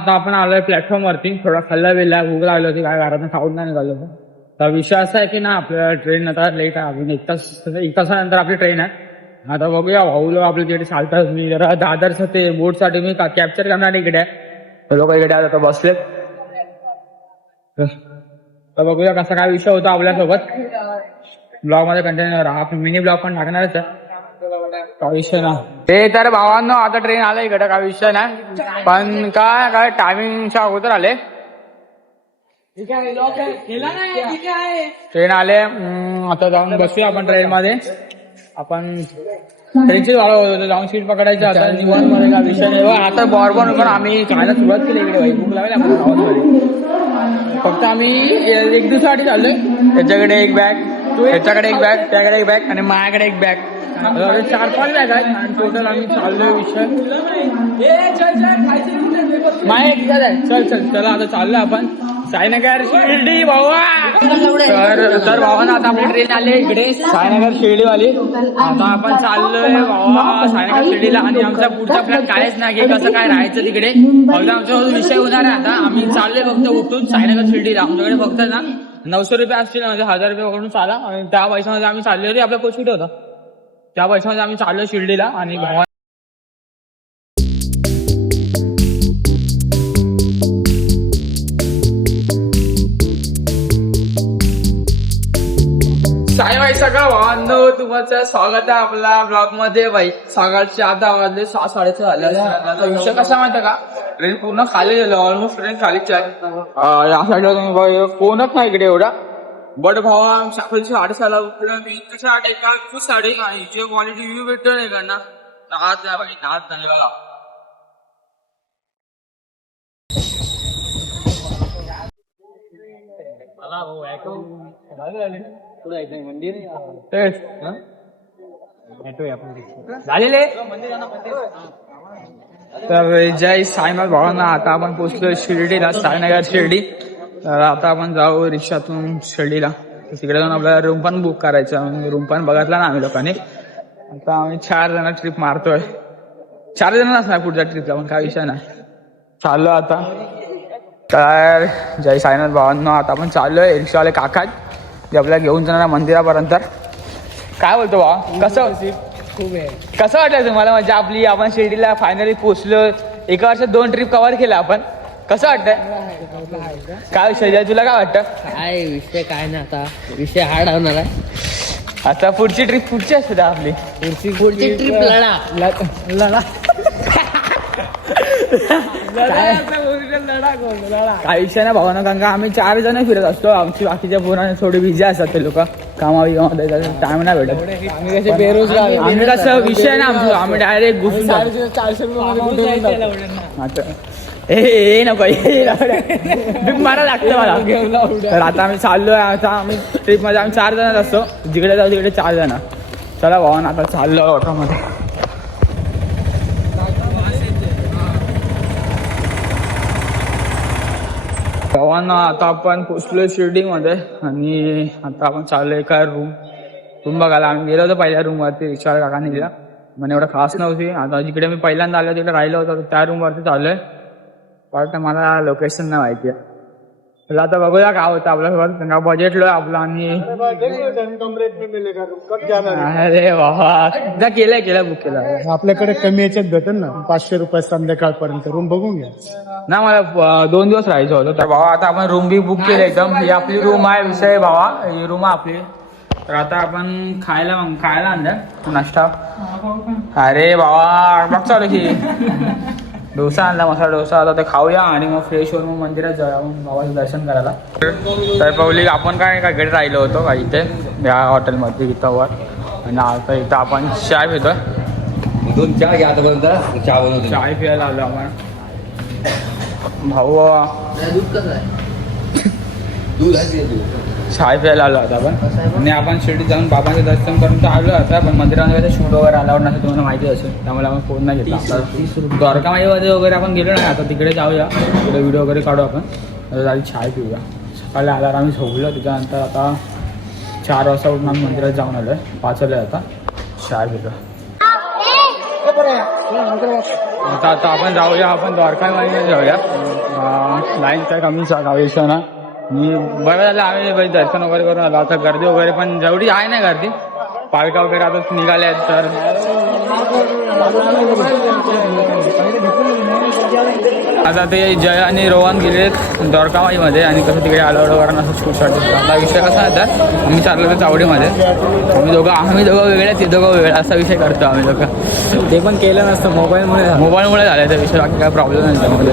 आता आपण आलोय प्लॅटफॉर्म वरती. थोडा खाल्ला बिल्ला भूक लागली होती, काय घरातून खाऊन नाही निघालो. तर विषय असा आहे की ना आपल्या ट्रेन आता लेट आहे. अजून एक तासानंतर आपली ट्रेन आहे. आता बघूया भाऊ लोक आपल्या तिकडे चालतात. मी जरा दादरचं ते बोटसाठी मी कॅप्चर करणार इकडे आहे. लोक इकडे आता बसलेत. तर बघूया कसा काय विषय होता आपल्यासोबत. ब्लॉग मध्ये कंटिन्यू राहा. आपण मिनी ब्लॉग पण टाकणारच आहे. काय विषय ना ते तर भावांनो आता ट्रेन आलं इकडे, काय विषय नाही. पण काय टायमिंगच्या अगोदर आले ट्रेन आले. आता जाऊन बसूया आपण ट्रेन मध्ये. आपण ट्रेनची वाढ होतो, जाऊन सीट पकडायची. आता निवांत मध्ये काय विषय नाही. आता बॉर्बन पण आम्ही खायला सुरुवात केली इकडे. भाई भूक लागली आपण गावांमध्ये. फक्त आम्ही एक दिवसासाठी चाललोय. त्याच्याकडे एक बॅग, त्याच्याकडे एक बॅग, त्याकडे एक बॅग आणि माझ्याकडे एक बॅग. 4-5 बॅग आहेत आणि टोटल आम्ही चाललोय विषय. चल चल चला आता चाललोय आपण साईनगर शिर्डी भावा. तर भावांना आता आपली ट्रेन आली इकडे साईनगर शिर्डीवाली. आता आपण चाललोय भावा साईनगर शिर्डीला. आणि आमचा पुढचा प्लॅन कायच नाही की कसं काय राहायचं तिकडे. फक्त आमचा विषय होणार आहे. आता आम्ही चाललोय फक्त उठून साईनगर शिर्डीला. आमच्याकडे फक्त ना 900 रुपये असतील, म्हणजे 1000 रुपये पकडून चाला. आणि त्या पैशामध्ये आम्ही चाललोय होते. आपला कोच कुठे होता, त्या पैशामध्ये आम्ही चाललोय शिर्डीला. आणि भावा साई भाई सगळं भावांनो तुमचं स्वागत आहे आपल्या ब्लॉग मध्ये. भाई सकाळचे आता वाजले 6-6:30 झाले. आता विषय कसा माहिती का, ट्रेन पूर्ण खाली गेलो. ऑलमोस्ट ट्रेन खालीच आहे. या साईडला तुम्ही कोणच नाही इकडे एवढा. बट भावा सकाळी 6:30 उठलं मी. कशासाठी का खूप साडी नाही जे क्वालिटी व्ह्यू भेटतो नाही का ना, नाच नाही भाई, नाच नाही बघा. झालेले तर जय साईनाथ भावांना. आता आपण पोहोचलोय शिर्डीला, साईनगर शिर्डी. तर आता आपण जाऊ रिक्षातून शिर्डीला. तिकडे जाऊन आपल्याला रूम पण बुक करायचं. रूम पण बघितला ना आम्ही लोकांनी. आता आम्ही 4 जण ट्रिप मारतोय. 4 जणच नाही पुढच्या ट्रिपला, पण काय विषय नाही. चाललो आता. तर जय साईनाथ भावांना. आता आपण चाललोय. रिक्षावाले काका जे आपल्याला घेऊन जाणार मंदिरापर्यंत. काय बोलतो भावा, कसं वाटलं तुम्हाला? म्हणजे आपली आपण शिर्डीला फायनली पोहोचलो. एका वर्षात 2 ट्रिप कव्हर केल्या आपण. कसं वाटतंय? काय विषय जय, तुला काय वाटतं? काय विषय काय ना, आता विषय हार्ड होणार आहे. आता पुढची ट्रिप पुढची असते आपली. पुढची ट्रिप लढा काही विषय नाही भावांना, कारण का आम्ही 4 जण फिरत असतो. आमची बाकीच्या पोरांना थोडी बिझी असतात ते लोक कामामध्ये, टाइम नाही भेटत. आम्ही कसे बेरोजगार. आम्ही कसं विषय ना आमचं, आम्ही डायरेक्ट घुसून 400 रुपये ए नको मारा लागतं मला. तर आता आम्ही चाललोय. आता आम्ही ट्रिप मध्ये आम्ही 4 जण असतो. जिकडे जाऊ तिकडे 4 जण. चला भावांना आता चाललो ऑटोमध्ये. भावांना आता आपण पोचलोय शिर्डीमध्ये. आणि आता आपण चाललोय एका रूम बघायला. आम्ही गेलो होतो पहिल्या रूम वरती, रिक्षा काकांनी दिला. म्हणजे एवढं खास नव्हती. आता जिकडे मी पहिल्यांदा आलो तिकडे राहिलो होतो, त्या रूम वरती चाललोय. पण मला लोकेशन नाही माहिती आहे. आता बघूया काय होतं आपल्यासोबत. बजेट लो आपलं. आणि अरे बाबा केलं बुक केलं. आपल्याकडे कमी याच्यात भेटेल ना, 500 रुपये संध्याकाळपर्यंत. रूम बघून घ्या ना. मला 2 दिवस राहायचं होतं. तर भावा आता आपण रूम बी बुक केलं एकदम. ही आपली रूम आहे. विषय भावा ही रूम आहे आपली. तर आता आपण खायला आणलं नाश्ता. अरे भावा बघ चालू की डोसा आणला, मसाला डोसा. आता ते खाऊया आणि मग फ्रेश होऊन मग मंदिरात जाऊन बाबाचं दर्शन करायला. तर पवली आपण काय इकडे राहिलो होतो का इथे या हॉटेलमध्ये इथं. आणि आता इथं आपण चाय पितोय. 2 चहा घ्या आतापर्यंत. चहा बनवतो. चाय प्यायला आलो आपण. भाऊ दूध कसं आहे? दूध आहे दूध. चाय प्यायला आलो होता आपण. आणि आपण शिर्डीत जाऊन बाबांचं दर्शन करून तर आलो होता. पण मंदिरामध्ये शूट वगैरे अलाउड नाही, तुम्हाला माहिती असेल. त्यामुळे आपण फोन नाही घेतला. द्वारकामाईमध्ये वगैरे आपण गेलो नाही. आता तिकडे जाऊया, तिकडे व्हिडिओ वगैरे काढू आपण. आता आधी चाय पिऊया. सकाळी आल्यावर आम्ही झोपलो. त्याच्यानंतर आता 4 वाजता उठून आम्ही मंदिरात जाऊन आलोय. 5 वाजले आता. चाय पितो. आता आपण जाऊया, आपण द्वारकामध्ये जाऊया. लाईन काय कमीचा गावी ना. मी बरं झालं आम्ही दर्शन वगैरे करून आलो. आता गर्दी वगैरे पण जेवढी आहे ना गर्दी, पालखा वगैरे आता निघाले आहेत. तर आता ते जय आणि रोहन गेलेत द्वारकामाईमध्ये आणि कसं तिकडे आलं वगैरे असं शूट. आपला विषय कसा आहे तर आम्ही चाललो तर चावडीमध्ये. आम्ही दोघं वेगळे, ते दोघं वेगळे असा विषय करतो आम्ही लोक. ते पण केलं नसतं मोबाईलमुळे मोबाईलमुळे झालं त्या विषय, बाकी काय प्रॉब्लेम नाही त्यामध्ये.